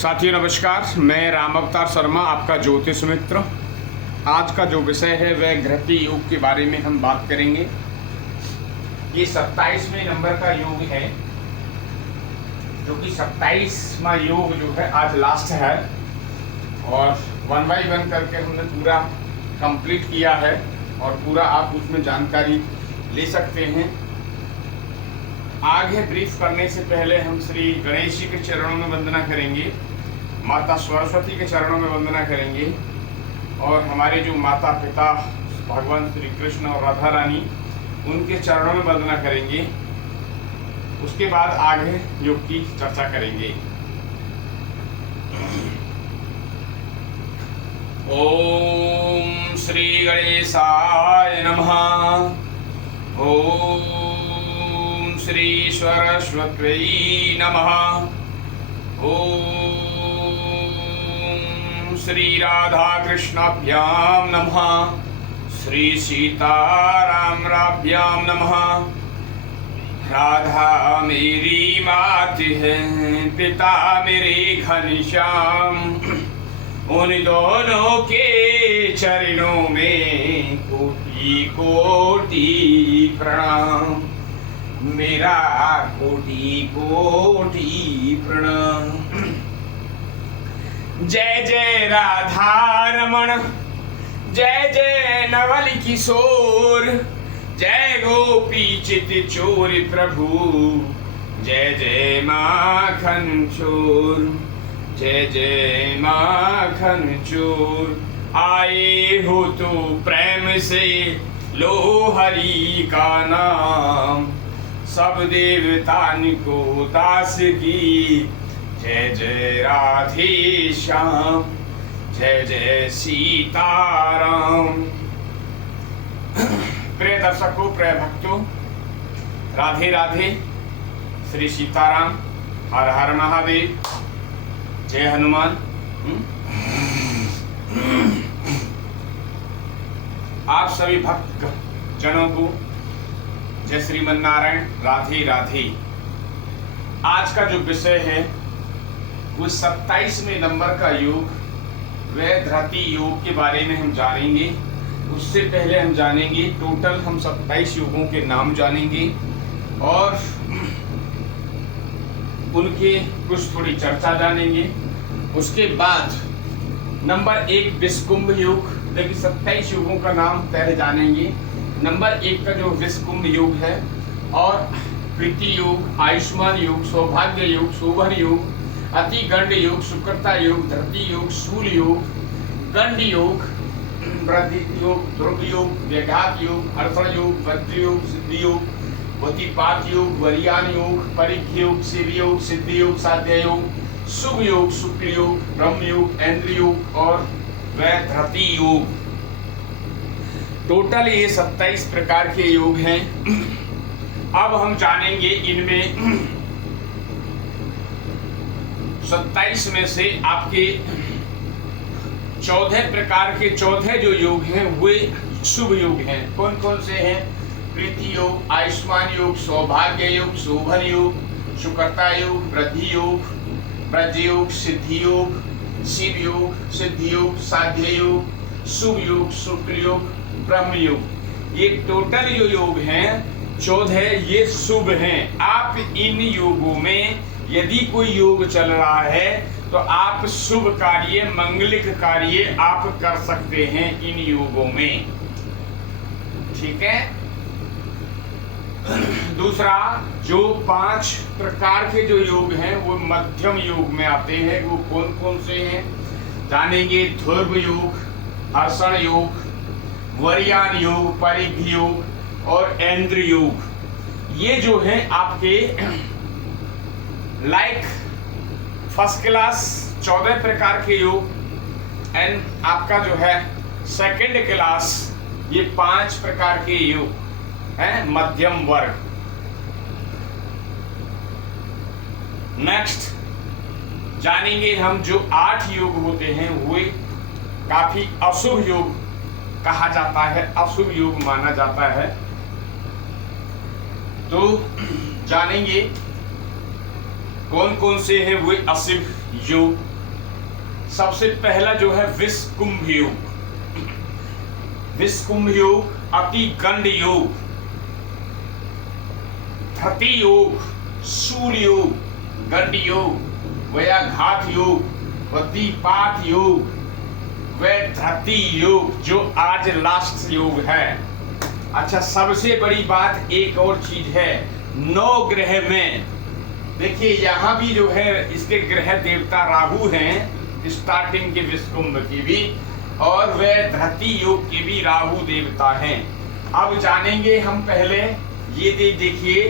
साथियों नमस्कार, मैं राम अवतार शर्मा, आपका ज्योतिष मित्र। आज का जो विषय है वह घृति योग के बारे में हम बात करेंगे। ये 27वें नंबर का योग है, जो कि 27वां योग जो है आज लास्ट है और 1 बाय 1 करके हमने पूरा कंप्लीट किया है और पूरा आप उसमें जानकारी ले सकते हैं। आगे ब्रीफ करने से पहले हम श्री गणेश जी के चरणों में वंदना करेंगे, माता सरस्वती के चरणों में वंदना करेंगे और हमारे जो माता पिता भगवान श्री कृष्ण और राधा रानी उनके चरणों में वंदना करेंगे। उसके बाद आगे योग की चर्चा करेंगे। ओम श्री गणेशाय नमः। ओम श्री सरस्वत्यै नमः। ओम श्री राधा कृष्णाभ्यां नमः। श्री सीतारामराभ्यां नमः। राधा मेरी माती है, पिता मेरे घनश्याम, उन दोनों के चरणों में कोटि कोटि प्रणाम, मेरा कोटि कोटि प्रणाम। जय जय राधा रमण, जय जय नवल किशोर, जय गोपी चित चोर प्रभु, जय जय माखन चोर, जय जय माखन चोर। आए हो तो प्रेम से लो हरि का नाम, सब देवतान को दास की, जय जय राधे श्याम, जय जय सीताराम। प्रिय दर्शकों, प्रिय भक्तों, राधे राधे, श्री सीताराम, हर हर महादेव, जय हनुमान। आप सभी भक्त जनों को जय श्रीमन नारायण, राधे राधे। आज का जो विषय है वो 27वें नंबर का योग, वह घृति योग के बारे में हम जानेंगे। उससे पहले हम जानेंगे टोटल हम 27 योगों के नाम जानेंगे और उनके कुछ थोड़ी चर्चा जानेंगे। उसके बाद नंबर 1 विषकुंभ योग, देखिए 27 योगों का नाम पहले जानेंगे। नंबर 1 का जो विषकुंभ योग है और प्रीति योग, आयुष्मान योग, सौभाग्य योग, शोभन योग, अति गंड योग, सुकृता योग, धरती योग, शूल योग, गंड योग, वृद्धि योग, ध्रुव योग, व्याघात योग, अर्थण योग, वज्र योग, सिद्धि योग, वतिपात योग, वरियान योग, परिघ योग, शिव योग, सिद्धि योग, साध्य योग, शुभ योग, शुक्र योग, ब्रह्म योग, इंद्र योग और वह धरती योग। टोटल ये 27 प्रकार के योग हैं। अब हम जानेंगे इनमें 27 में से आपके 14 प्रकार के 14 जो योग हैं वे शुभ योग हैं। कौन कौन से हैं? प्रीति योग, आयुष्मान योग, सौभाग्य योग, शोभन योग, सुकृता योग, वृद्धि योग, ब्रज योग, सिद्धि योग, शिव योग, सिद्धि योग, साध्य योग, शुभ योग, शुक्र योग, ब्रह्म योग। ये टोटल जो योग हैं 14 ये शुभ हैं। आप इन योगों में यदि कोई योग चल रहा है तो आप शुभ कार्य, मंगलिक कार्य आप कर सकते हैं इन योगों में, ठीक है। दूसरा, जो 5 प्रकार के जो योग हैं वो मध्यम योग में आते हैं। वो कौन कौन से हैं जानेंगे। ध्रुव योग, हर्षण योग, वरियान योग, परिघ योग और इंद्र योग। ये जो है आपके लाइक फर्स्ट क्लास 14 प्रकार के योग एंड आपका जो है सेकंड क्लास ये 5 प्रकार के योग हैं, मध्यम वर्ग। नेक्स्ट जानेंगे हम जो 8 योग होते हैं वे काफी अशुभ योग कहा जाता है, अशुभ योग माना जाता है। तो जानेंगे कौन कौन से हैं वे अशुभ योग? सबसे पहला जो है विषकुंभ योग। विषकुंभ योग, अतिगंड योग, धति योग, शूल योग, गंड योग, व्याघात योग, वतीपात योग, धति योग, जो आज लास्ट योग है। अच्छा, सबसे बड़ी बात एक और चीज है, 9 ग्रह में देखिए यहाँ भी जो है इसके ग्रह देवता राहु हैं, स्टार्टिंग के विषकुंभ की भी, और वह धति योग के भी राहु देवता हैं। अब जानेंगे हम पहले ये देखिए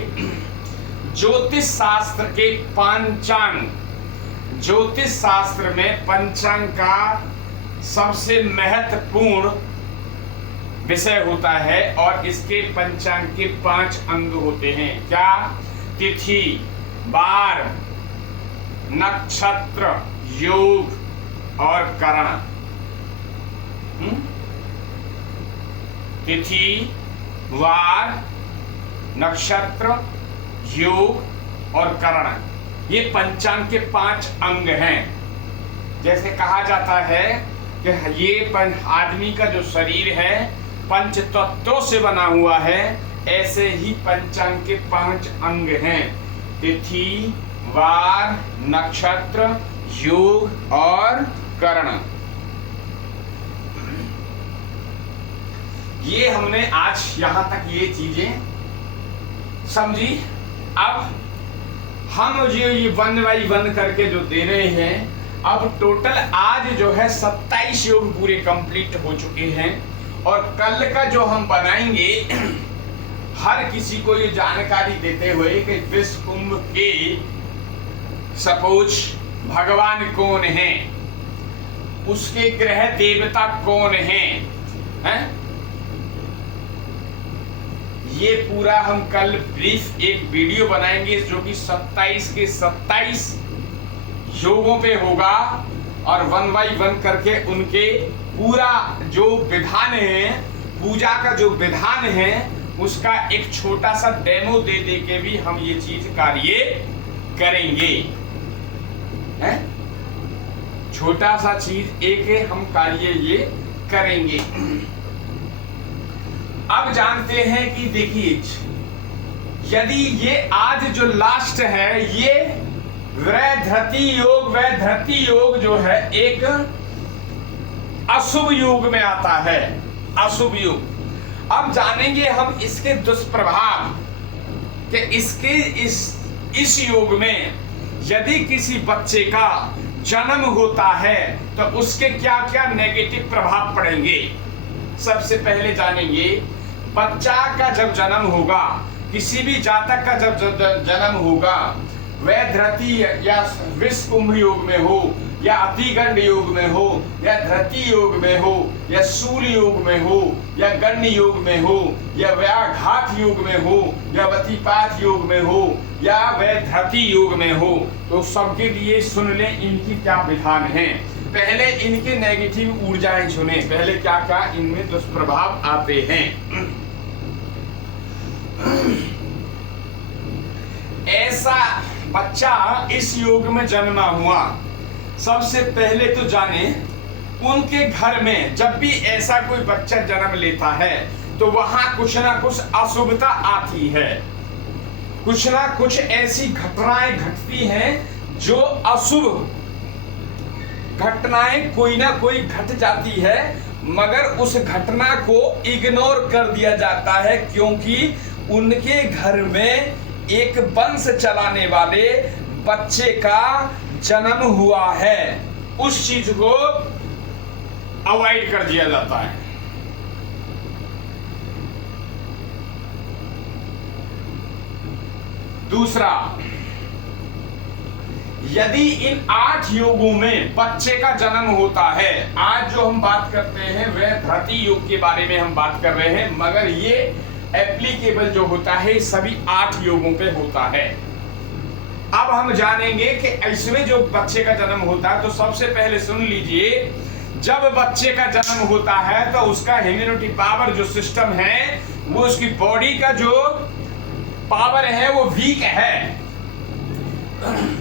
ज्योतिष शास्त्र के पंचांग। ज्योतिष शास्त्र में पंचांग का सबसे महत्वपूर्ण विषय होता है और इसके पंचांग के 5 अंग होते हैं। क्या? तिथि, वार, नक्षत्र, योग और करण। तिथि, वार, नक्षत्र, योग और करण, ये पंचांग के 5 अंग हैं। जैसे कहा जाता है कि ये आदमी का जो शरीर है पंच तत्वों से बना हुआ है, ऐसे ही पंचांग के 5 अंग हैं, तिथि, वार, नक्षत्र, योग और करण। ये हमने आज यहां तक ये चीजें समझी। अब हम जो ये 1 बाई 1 करके जो दे रहे हैं, अब टोटल आज जो है 27 योग पूरे कंप्लीट हो चुके हैं और कल का जो हम बनाएंगे हर किसी को ये जानकारी देते हुए कि विषकुंभ के सपोज भगवान कौन है, उसके ग्रह देवता कौन हैं? ये पूरा हम कल ब्रीफ एक वीडियो बनाएंगे जो कि 27 के 27 योगों पे होगा और 1 बाई 1 करके उनके पूरा जो विधान है, पूजा का जो विधान है, उसका एक छोटा सा डेमो दे दे के भी हम ये चीज कार्य करेंगे। है? छोटा सा चीज एक हम कार्य ये करेंगे। अब जानते हैं कि देखिए, यदि ये आज जो लास्ट है, ये वैधृति योग जो है एक अशुभ योग में आता है, अशुभ योग। अब जानेंगे हम इसके दुष्प्रभाव कि इसके इस योग में यदि किसी बच्चे का जन्म होता है तो उसके क्या क्या नेगेटिव प्रभाव पड़ेंगे। सबसे पहले जानेंगे, बच्चा का जब जन्म होगा, किसी भी जातक का जब जन्म होगा, वैधृति या विषकुंभ योग में हो या अतिगंड योग में हो या धृति योग में हो या शूल योग में हो या गण्य योग में हो या व्याघात योग में हो या वतीपात योग में हो या वैधृति योग में हो, तो सबके लिए सुन लें इनकी क्या विधान है। पहले इनके नेगेटिव ऊर्जाएं सुने, पहले क्या क्या इनमें दुष्प्रभाव आते हैं। ऐसा बच्चा इस योग में जन्मा हुआ, सबसे पहले तो जाने उनके घर में जब भी ऐसा कोई बच्चा जन्म लेता है तो वहां कुछ ना कुछ अशुभता आती है, कुछ ना कुछ ऐसी घटनाएं घटती हैं जो अशुभ घटनाएं कोई ना कोई घट जाती है, मगर उस घटना को इग्नोर कर दिया जाता है क्योंकि उनके घर में एक वंश चलाने वाले बच्चे का जन्म हुआ है, उस चीज को अवॉइड कर दिया जाता है। दूसरा, यदि इन 8 योगों में बच्चे का जन्म होता है, आज जो हम बात करते हैं वह धृति योग के बारे में हम बात कर रहे हैं, मगर ये एप्लीकेबल जो होता है सभी 8 योगों पे होता है। अब हम जानेंगे कि इसमें जो बच्चे का जन्म होता है, तो सबसे पहले सुन लीजिए, जब बच्चे का जन्म होता है तो उसका इम्यूनिटी पावर जो सिस्टम है, वो उसकी बॉडी का जो पावर है वो वीक है।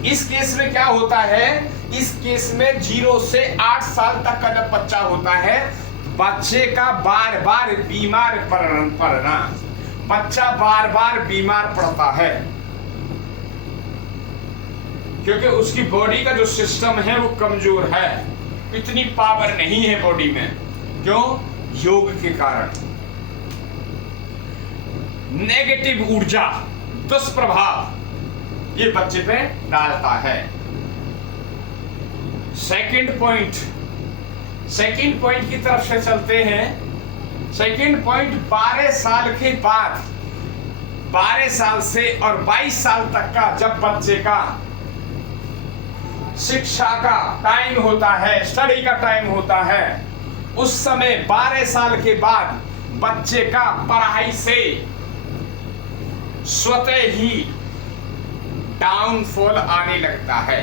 इस केस में क्या होता है, इस केस में 0 से 8 साल तक का जब बच्चा होता है, बच्चे का बार बार बीमार पड़ना, बच्चा बार बार बीमार पड़ता है, क्योंकि उसकी बॉडी का जो सिस्टम है वो कमजोर है, इतनी पावर नहीं है बॉडी में। क्यों? योग के कारण। नेगेटिव ऊर्जा, दुष्प्रभाव ये बच्चे पे डालता है। सेकंड पॉइंट की तरफ से चलते हैं। सेकंड पॉइंट, 12 साल के बाद, 12 साल से और 22 साल तक का जब बच्चे का शिक्षा का टाइम होता है, स्टडी का टाइम होता है, उस समय 12 साल के बाद बच्चे का पढ़ाई से स्वतः ही डाउनफॉल आने लगता है।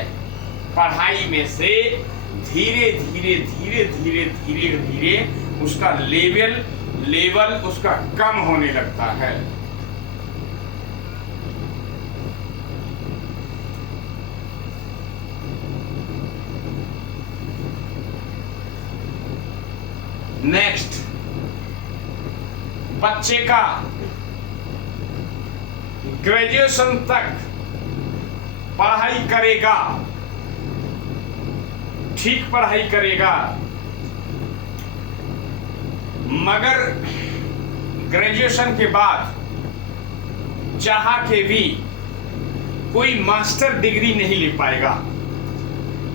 पढ़ाई में से धीरे धीरे उसका लेवल उसका कम होने लगता है। नेक्स्ट, बच्चे का ग्रेजुएशन तक पढ़ाई करेगा, ठीक पढ़ाई करेगा, मगर ग्रेजुएशन के बाद चाह के भी कोई मास्टर डिग्री नहीं ले पाएगा।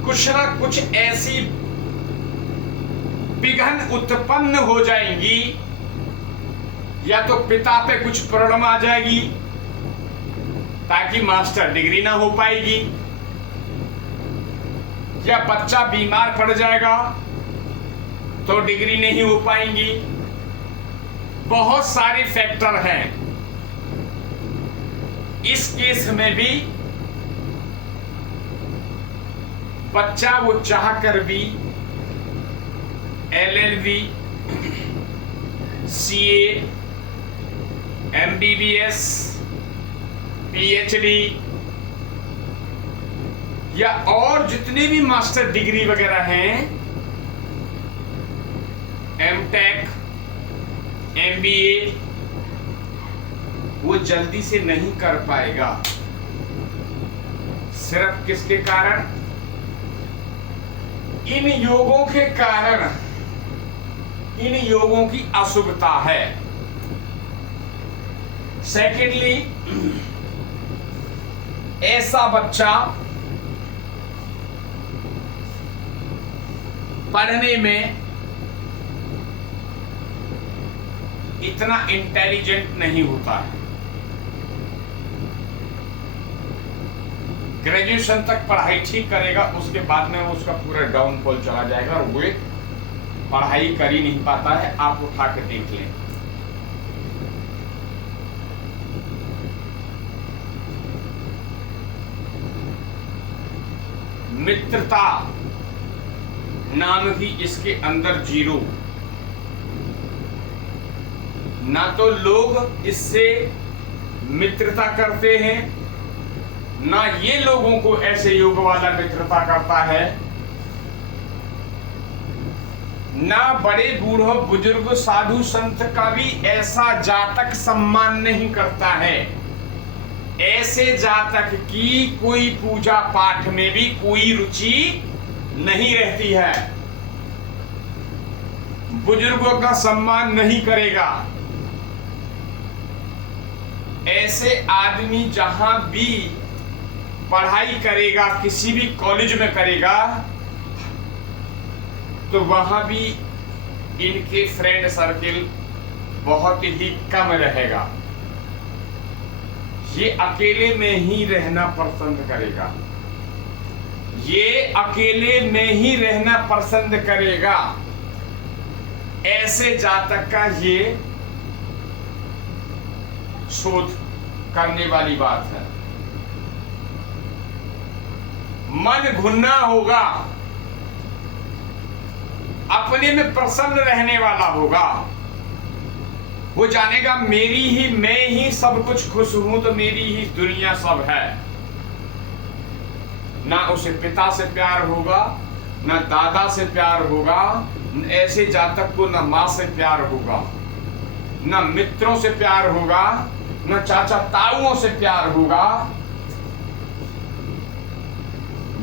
कुछ ना कुछ ऐसी विघ्न उत्पन्न हो जाएंगी, या तो पिता पे कुछ प्रॉब्लम आ जाएगी ताकि मास्टर डिग्री ना हो पाएगी, या बच्चा बीमार पड़ जाएगा तो डिग्री नहीं हो पाएंगी। बहुत सारे फैक्टर हैं। इस केस में भी बच्चा वो चाह कर भी LLB, CA, MBBS, PhD या और जितने भी मास्टर डिग्री वगैरह हैं, MTech, MBA, वो जल्दी से नहीं कर पाएगा। सिर्फ किसके कारण? इन योगों के कारण, इन योगों की अशुभता है। सेकेंडली, ऐसा बच्चा पढ़ने में इतना इंटेलिजेंट नहीं होता है। ग्रेजुएशन तक पढ़ाई ठीक करेगा, उसके बाद में उसका पूरा डाउनफॉल चला जाएगा और वो पढ़ाई कर ही नहीं पाता है। आप उठा के देख लें। मित्रता नाम की इसके अंदर जीरो। ना तो लोग इससे मित्रता करते हैं, ना ये लोगों को ऐसे योग वाला मित्रता करता है, ना बड़े बूढ़ों बुजुर्ग साधु संत का भी ऐसा जातक सम्मान नहीं करता है। ऐसे जातक की कोई पूजा पाठ में भी कोई रुचि नहीं रहती है, बुजुर्गों का सम्मान नहीं करेगा। ऐसे आदमी जहां भी पढ़ाई करेगा, किसी भी कॉलेज में करेगा, तो वहां भी इनके फ्रेंड सर्किल बहुत ही कम रहेगा। ये अकेले में ही रहना पसंद करेगा, ये अकेले में ही रहना पसंद करेगा। ऐसे जातक का ये शोध करने वाली बात है। मन घुन्ना होगा, अपने में प्रसन्न रहने वाला होगा। वो जानेगा मैं ही सब कुछ खुश हूं, तो मेरी ही दुनिया सब है। ना उसे पिता से प्यार होगा, ना दादा से प्यार होगा, ऐसे जातक को ना माँ से प्यार होगा, ना मित्रों से प्यार होगा, ना चाचा ताऊओं से प्यार होगा,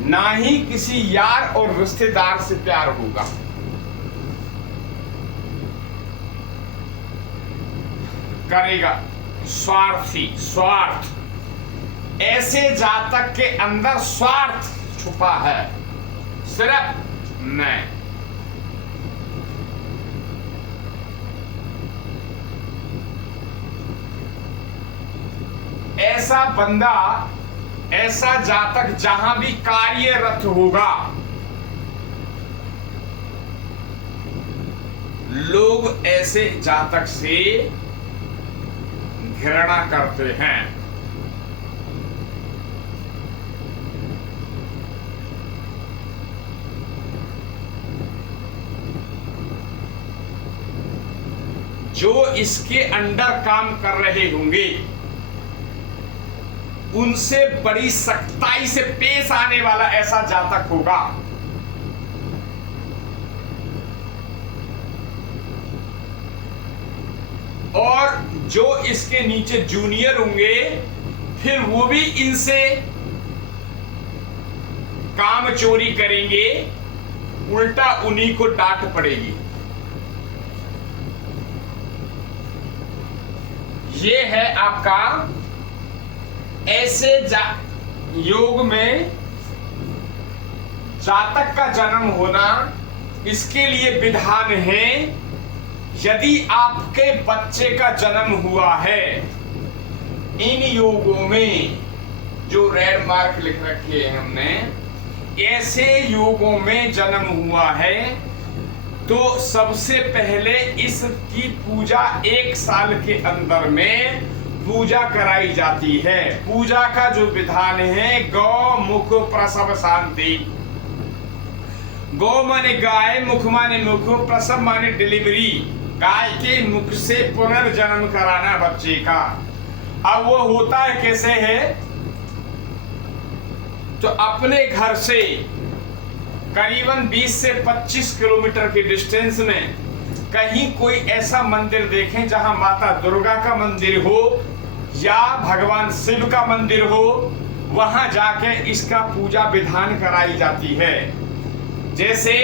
ना ही किसी यार और रिश्तेदार से प्यार होगा। करेगा स्वार्थी, स्वार्थ। ऐसे जातक के अंदर स्वार्थ छुपा है, सिर्फ मैं। ऐसा बंदा, ऐसा जातक जहां भी कार्यरत होगा, लोग ऐसे जातक से घृणा करते हैं। जो इसके अंडर काम कर रहे होंगे, उनसे बड़ी सख्ताई से पेश आने वाला ऐसा जातक होगा। और जो इसके नीचे जूनियर होंगे, फिर वो भी इनसे काम चोरी करेंगे, उल्टा उन्हीं को डांट पड़ेगी। ये है आपका ऐसे योग में जातक का जन्म होना। इसके लिए विधान है, यदि आपके बच्चे का जन्म हुआ है इन योगों में, जो रेड मार्क लिख रखे हैं हमने, ऐसे योगों में जन्म हुआ है, तो सबसे पहले इसकी पूजा 1 साल के अंदर में पूजा कराई जाती है। पूजा का जो विधान है, गौ मुख प्रसव शांति। गौ माने गाय, मुख माने मुख, प्रसव माने डिलीवरी, गाय के मुख से पुनर्जन्म कराना बच्चे का। अब वो होता है कैसे है, तो अपने घर से करीबन 20 से 25 किलोमीटर की डिस्टेंस में कहीं कोई ऐसा मंदिर देखें जहां माता दुर्गा का मंदिर हो या भगवान शिव का मंदिर हो, वहां जाके इसका पूजा विधान कराई जाती है। जैसे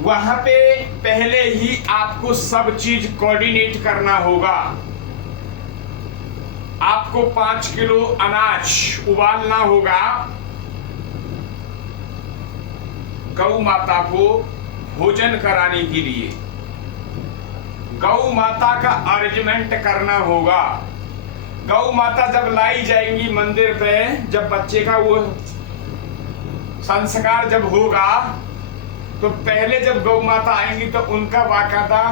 वहां पे पहले ही आपको सब चीज कोऑर्डिनेट करना होगा। आपको 5 किलो अनाज उबालना होगा, गौ माता को भोजन कराने के लिए। गौ माता का अरेंजमेंट करना होगा। गौ माता जब लाई जाएंगी मंदिर पे, जब बच्चे का वो संस्कार जब होगा, तो पहले जब गौ माता आएंगी तो उनका बाकायदा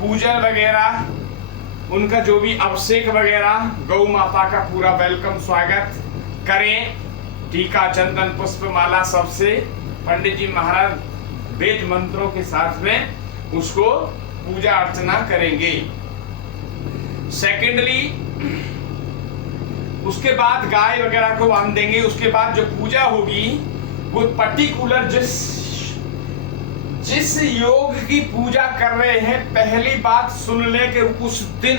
पूजन वगैरह, उनका जो भी अभिषेक वगैरह, गौ माता का पूरा वेलकम स्वागत करें। टीका, चंदन, पुष्प माला सबसे पंडित जी महाराज वेद मंत्रों के साथ में उसको पूजा अर्चना करेंगे। सेकेंडली, उसके बाद गाय वगैरह को बांध देंगे। उसके बाद जो पूजा होगी वो पर्टिकुलर जिस योग की पूजा कर रहे हैं, पहली बात सुन ले कि उस दिन,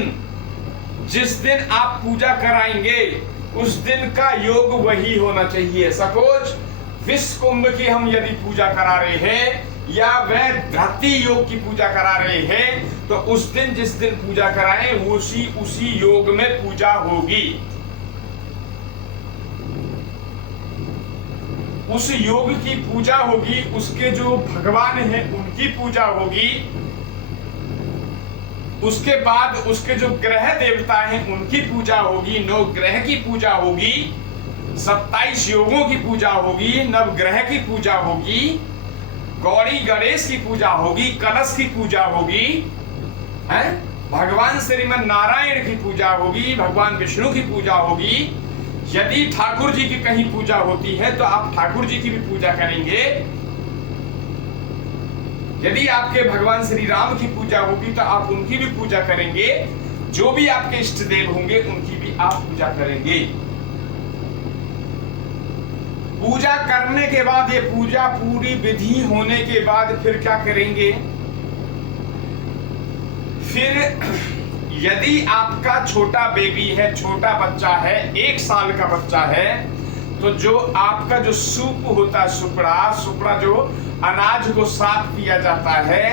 जिस दिन आप पूजा कराएंगे, उस दिन का योग वही होना चाहिए। सपोज विश्व कुंभ की हम यदि पूजा करा रहे हैं या वह धरती योग की पूजा करा रहे हैं, तो उस दिन जिस दिन पूजा कराएं उसी योग में पूजा होगी। उस योग की पूजा होगी, उसके जो भगवान हैं उनकी पूजा होगी। उसके बाद उसके जो ग्रह देवता हैं उनकी पूजा होगी, 9 ग्रह की पूजा होगी, 27 योगों की पूजा होगी, नवग्रह की पूजा होगी, गौरी गणेश की पूजा होगी, कलश की पूजा होगी, हैं? भगवान श्रीमन नारायण की पूजा होगी, भगवान विष्णु की पूजा होगी। यदि ठाकुर जी की कहीं पूजा होती है तो आप ठाकुर जी की भी पूजा करेंगे। यदि आपके भगवान श्री राम की पूजा होगी तो आप उनकी भी पूजा करेंगे। जो भी आपके इष्ट देव होंगे उनकी भी आप पूजा करेंगे। पूजा करने के बाद, ये पूजा पूरी विधि होने के बाद फिर क्या करेंगे, फिर यदि आपका छोटा बेबी है, छोटा बच्चा है, 1 साल का बच्चा है, तो जो आपका जो सूप होता है, सुपड़ा जो अनाज को साफ किया जाता है,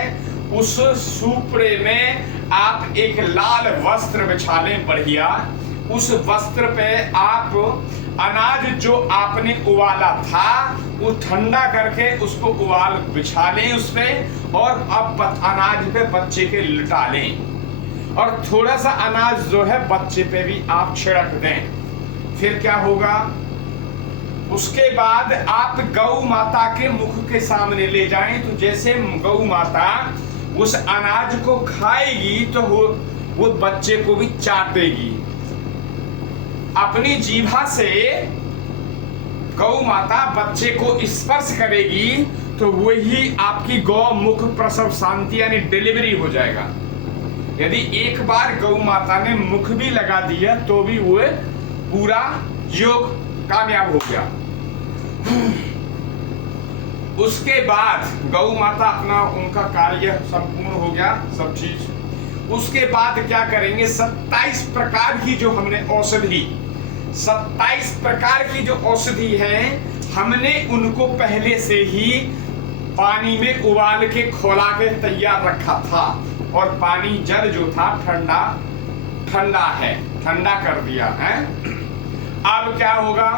उस सुपड़े में आप एक लाल वस्त्र बिछा लें बढ़िया। उस वस्त्र पे आप अनाज जो आपने उबाला था वो ठंडा करके उसको उबाल बिछा लें उस पे, और अब अनाज पे बच्चे के लिटा लें, और थोड़ा सा अनाज जो है बच्चे पे भी आप छिड़क दें। फिर क्या होगा, उसके बाद आप गौ माता के मुख के सामने ले जाएं, तो जैसे गौ माता उस अनाज को खाएगी तो वो बच्चे को भी चाटेगी। अपनी जीभा से गौ माता बच्चे को स्पर्श करेगी तो वही आपकी गौ मुख प्रसव शांति यानी डिलीवरी हो जाएगा। यदि एक बार गौ माता ने मुख भी लगा दिया तो भी वो पूरा योग कामयाब हो गया। उसके बाद गौ माता अपना उनका कार्य संपूर्ण हो गया सब चीज। उसके बाद क्या करेंगे, 27 प्रकार की जो हमने औषधि, 27 प्रकार की जो औषधि है, हमने उनको पहले से ही पानी में उबाल के खौला के तैयार रखा था, और पानी जल जो था ठंडा है, ठंडा कर दिया है। अब क्या होगा,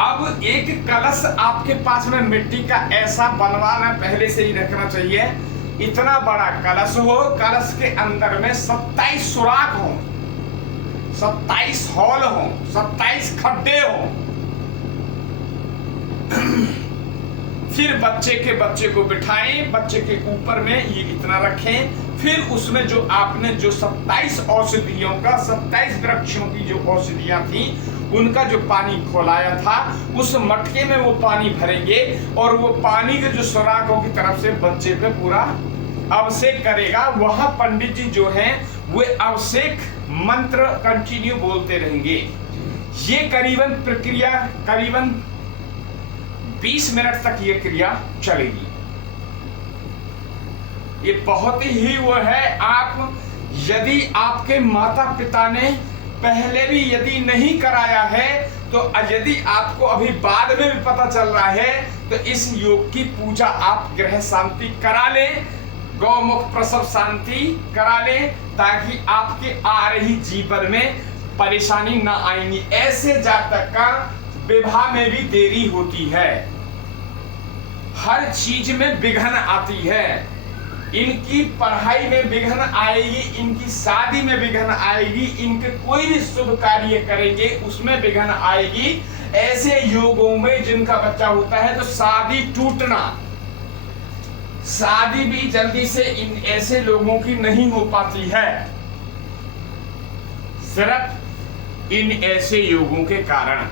अब एक कलश आपके पास में मिट्टी का ऐसा बनवाना पहले से ही रखना चाहिए, इतना बड़ा कलश हो, कलश के अंदर में 27 सुराख हो, 27 हॉल हो, 27 खड्डे हो। फिर बच्चे को बिठाएं, बच्चे के ऊपर में ये इतना रखें, फिर उसमें जो आपने जो 27 औषधियों का, 27 वृक्षों की जो औषधियां थी उनका जो पानी खोलाया था, उस मटके में वो पानी भरेंगे, और वो पानी के जो सुराखों की तरफ से बच्चे पे पूरा अभिषेक करेगा। वहां पंडित जी जो हैं वो अभिषेक मंत्र कंटिन्यू बोलते रहेंगे। ये करीबन प्रक्रिया करीबन 20 मिनट तक ये क्रिया चलेगी। ये बहुत ही वो है, आप यदि आपके माता पिता ने पहले भी यदि नहीं कराया है, तो यदि आपको अभी बाद में भी पता चल रहा है, तो इस योग की पूजा आप ग्रह शांति करा लें, गौमुख प्रसव शांति करा लें, ताकि आपके आ रही जीवन में परेशानी ना आएंगी। ऐसे जातक का विवाह में भी देरी होती है, हर चीज में विघ्न आती है, इनकी पढ़ाई में विघ्न आएगी, इनकी शादी में विघ्न आएगी, इनके कोई भी शुभ कार्य करेंगे उसमें विघ्न आएगी। ऐसे योगों में जिनका बच्चा होता है तो शादी टूटना, शादी भी जल्दी से इन ऐसे लोगों की नहीं हो पाती है, सिर्फ इन ऐसे योगों के कारण।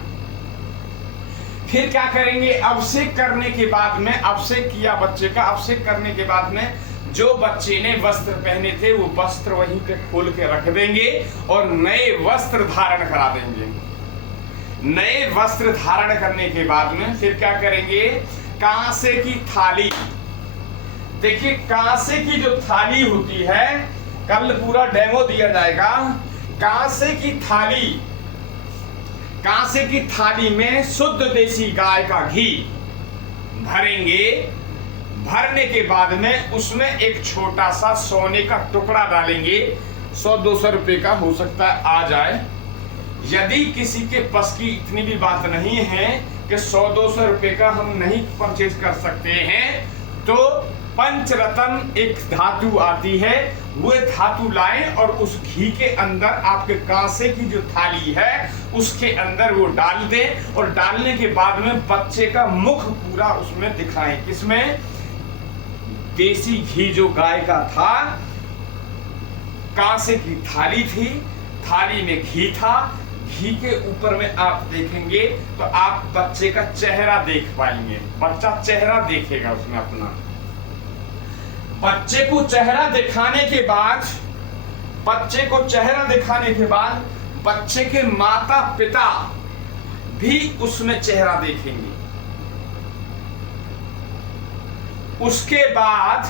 फिर क्या करेंगे, अभिषेक करने के बाद में, अभिषेक किया बच्चे का, अभिषेक करने के बाद में जो बच्चे ने वस्त्र पहने थे वो वस्त्र वहीं पे खोल के रख देंगे और नए वस्त्र धारण करा देंगे। नए वस्त्र धारण करने के बाद में फिर क्या करेंगे, कांसे की थाली, देखिए कांसे की जो थाली होती है, कल पूरा डेमो दिया जाएगा। कांसे की थाली, कांसे की थाली में शुद्ध देसी गाय का घी भरेंगे। भरने के बाद में उसमें एक छोटा सा सोने का टुकड़ा डालेंगे, 100-200 रुपए का हो सकता है आ जाए। यदि किसी के पास की इतनी भी बात नहीं है कि 100-200 रुपए का हम नहीं परचेज कर सकते हैं, तो पंचरत्न एक धातु आती है, वो धातु लाएं और उस घी के अंदर आपके कांसे की जो थाली है उसके अंदर वो डाल दें, और डालने के बाद में बच्चे का मुख पूरा उसमें दिखाएं। किसमें, देसी घी जो गाय का था, कांसे की थाली थी, थाली में घी था, घी के ऊपर में आप देखेंगे तो आप बच्चे का चेहरा देख पाएंगे, बच्चा चेहरा देखेगा उसमें अपना। बच्चे को चेहरा दिखाने के बाद, बच्चे को चेहरा दिखाने के बाद बच्चे के माता पिता भी उसमें चेहरा देखेंगे। उसके बाद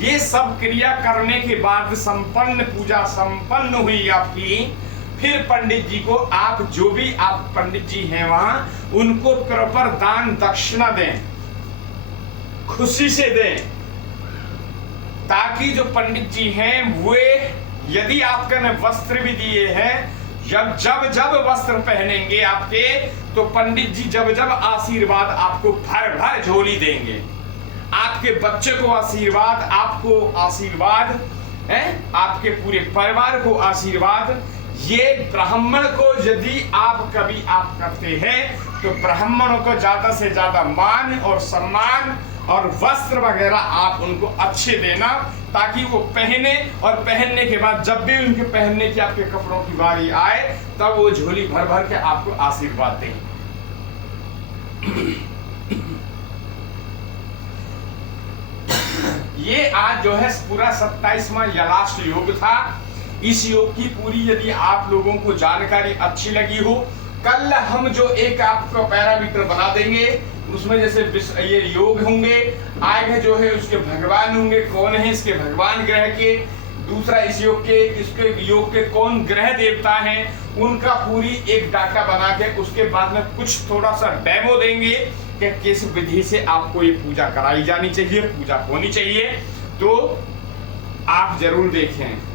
ये सब क्रिया करने के बाद संपन्न, पूजा संपन्न हुई आपकी, फिर पंडित जी को आप जो भी आप पंडित जी हैं वहां उनको प्रॉपर दान दक्षिणा दें, खुशी से दें, ताकि जो पंडित जी हैं वे यदि आपके वस्त्र भी दिए हैं, जब जब जब वस्त्र पहनेंगे आपके, तो पंडित जी जब जब आशीर्वाद आपको भर भर झोली देंगे। आपके बच्चे को आशीर्वाद, आपको आशीर्वाद है, आपके पूरे परिवार को आशीर्वाद। ये ब्राह्मण को यदि आप कभी आप करते हैं तो ब्राह्मणों को ज्यादा से ज्यादा मान और सम्मान और वस्त्र वगैरह आप उनको अच्छे देना, ताकि वो पहने, और पहनने के बाद जब भी उनके पहनने की आपके कपड़ों की बारी आए तब वो झोली भर भर के आपको आशीर्वाद दें। ये आज जो है पूरा 27वां या लास्ट योग था। इस योग की पूरी यदि आप लोगों को जानकारी अच्छी लगी हो, कल हम जो एक आपको पैरामीटर बना देंगे, उसमें जैसे ये योग होंगे, आगे जो है उसके भगवान होंगे, कौन है इसके भगवान ग्रह के, दूसरा इस योग के, इसके योग के कौन ग्रह देवता हैं, उनका पूरी एक डाटा बना के उसके बाद में कुछ थोड़ा सा डेमो देंगे कि किस विधि से आपको ये पूजा कराई जानी चाहिए, पूजा होनी चाहिए। तो आप जरूर देखें।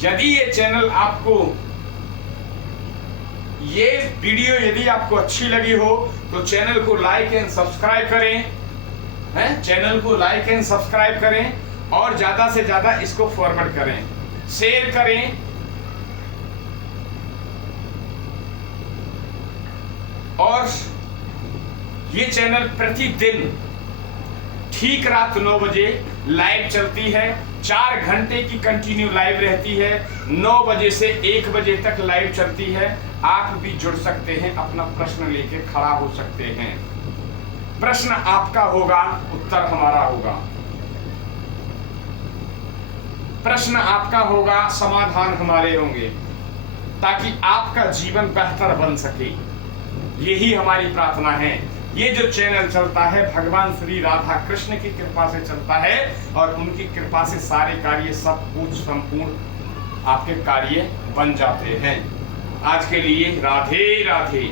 यदि ये चैनल आपको, ये वीडियो यदि आपको अच्छी लगी हो तो चैनल को लाइक एंड सब्सक्राइब करें, हैं? चैनल को लाइक एंड सब्सक्राइब करें और ज्यादा से ज्यादा इसको फॉरवर्ड करें, शेयर करें। और ये चैनल प्रतिदिन ठीक रात 9 बजे लाइव चलती है, 4 घंटे की कंटिन्यू लाइव रहती है, 9 बजे से 1 बजे तक लाइव चलती है। आप भी जुड़ सकते हैं, अपना प्रश्न लेके खड़ा हो सकते हैं। प्रश्न आपका होगा, उत्तर हमारा होगा। प्रश्न आपका होगा, समाधान हमारे होंगे, ताकि आपका जीवन बेहतर बन सके। यही हमारी प्रार्थना है। ये जो चैनल चलता है भगवान श्री राधा कृष्ण की कृपा से चलता है, और उनकी कृपा से सारे कार्य सब कुछ संपूर्ण आपके कार्य बन जाते हैं। आज के लिए राधे राधे।